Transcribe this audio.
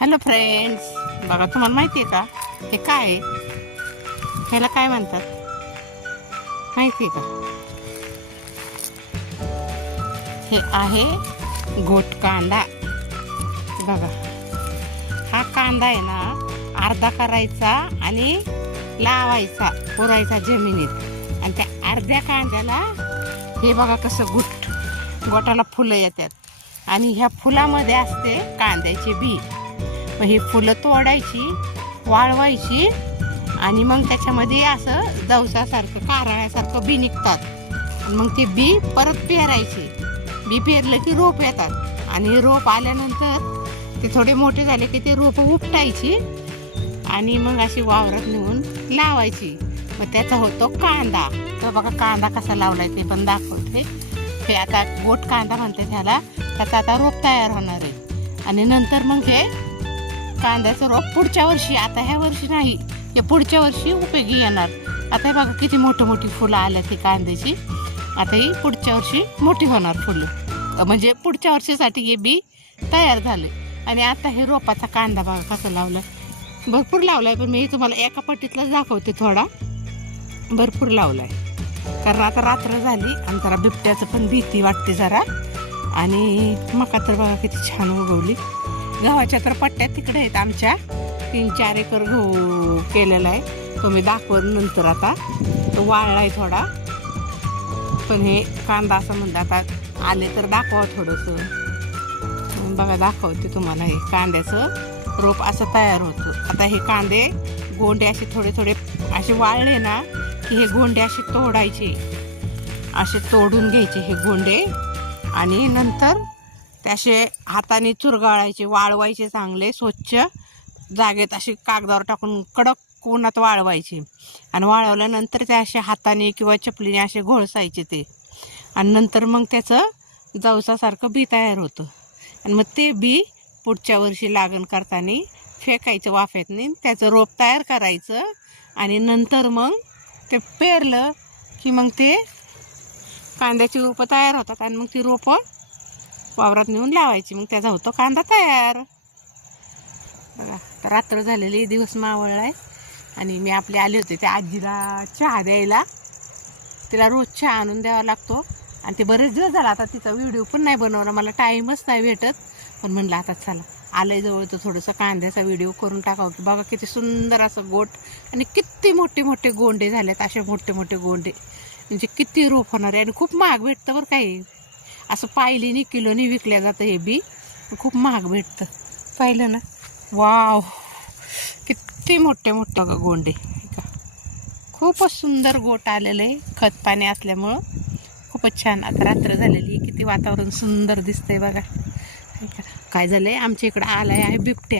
Hello friends, बघा तुम्हाला माहिती आहे का हे काय आहे? ह्याला काय म्हणतात माहिती आहे का? हे आहे गोट कांदा. बघा, हा कांदा आहे ना अर्धा करायचा आणि लावायचा, पुरायचा जमिनीत. आणि त्या अर्ध्या कांद्याला हे बघा कसं गोटाला फुलं येतात आणि ह्या फुलामध्ये असते कांद्याची बी. मग ही फुलं तोडायची, वाळवायची आणि मग त्याच्यामध्ये असं जवसासारखं कारळ्यासारखं बी निघतात. आणि मग ते बी परत पेरायचे. बी पेरलं की रोप येतात आणि रोप आल्यानंतर ते थोडे मोठे झाले की ते रोप उपटायची आणि मग अशी वावरात नेऊन लावायची. मग त्याचा होतो कांदा. तर बघा कांदा कसा लावलाय ते पण दाखवते. हे आता गोट कांदा म्हणते त्याला. त्याचा आता रोप तयार होणार आहे आणि नंतर मग हे कांद्याचं रोप पुढच्या वर्षी, आता ह्या वर्षी नाही, हे पुढच्या वर्षी उपयोगी येणार. आता हे बघा किती मोठी फुलं आल्या ती कांद्याची. आता ही पुढच्या वर्षी मोठी होणार फुलं, म्हणजे पुढच्या वर्षीसाठी हे बी तयार झाले. आणि आता हे रोपाचा कांदा बघा कसा लावला, भरपूर लावलाय. पण मी तुम्हाला एका पट्टीतलाच दाखवते. थोडा भरपूर लावलाय कारण आता रात्र झाली आणि जरा बिबट्याचं पण भीती वाटते जरा. आणि मका तर बघा किती छान उगवली. गव्हाच्या तर पट्ट्या तिकडे आहेत आमच्या. 3-4 एकर गहू केलेला आहे, तो मी दाखवून नंतर. आता तो वाळलाय थोडा. पण हे कांदा असं म्हणते आता आले तर दाखवा थोडंसं. बघा दाखवते तुम्हाला. हे कांद्याचं रोप असं तयार होतं. आता हे कांदे गोंडे असे थोडे असे वाळले ना की हे गोंडे असे तोडायचे, असे तोडून घ्यायचे हे गोंडे. आणि नंतर ते असे हाताने चुरगाळायचे, वाळवायचे चांगले स्वच्छ जागेत, असे कागदावर टाकून कडक उन्हात वाळवायचे. आणि वाळवल्यानंतर ते असे हाताने किंवा चपलीने असे घोळसायचे ते. आणि नंतर मग त्याचं जवसासारखं बी तयार होतं. आणि मग ते बी पुढच्या वर्षी लागण करताना फेकायचं वाफ्यातनी, त्याचं रोप तयार करायचं. आणि नंतर मग ते पेरलं की मग ते कांद्याची रोपं तयार होतात आणि मग ती रोपं वावरात नेऊन लावायची. मग त्याचा होतो कांदा तयार. बघा तर रात्र झालेली, दिवस मावळला आहे आणि मी आपले आले होते त्या आजीला चहा द्यायला. तिला रोज चहा आणून द्यावा लागतो आणि ते बरेच दिवस झाला. आता तिचा व्हिडिओ पण नाही बनवला, मला टाईमच नाही भेटत. पण म्हणलं आता चला आलंय जवळ तर थोडंसं कांद्याचा व्हिडिओ करून टाकावं. की बघा किती सुंदर असं गोट आणि किती मोठे गोंडे झालेत. असे मोठे गोंडे म्हणजे किती रोप होणार आहे. आणि खूप महाग भेटतं बरं. काही असं पायलीनी किलोनी विकल्या जातं हे बी. खूप महाग भेटतं. पाहिलं ना, वाव किती मोठे गोंडे. का खूपच सुंदर गोट आलेलं आहे खत पाणी असल्यामुळं. खूपच छान. आता रात्र झालेली, किती वातावरण सुंदर दिसतंय बघा. काय झालंय आमच्या इकडं आलाय आहे बिबट्या.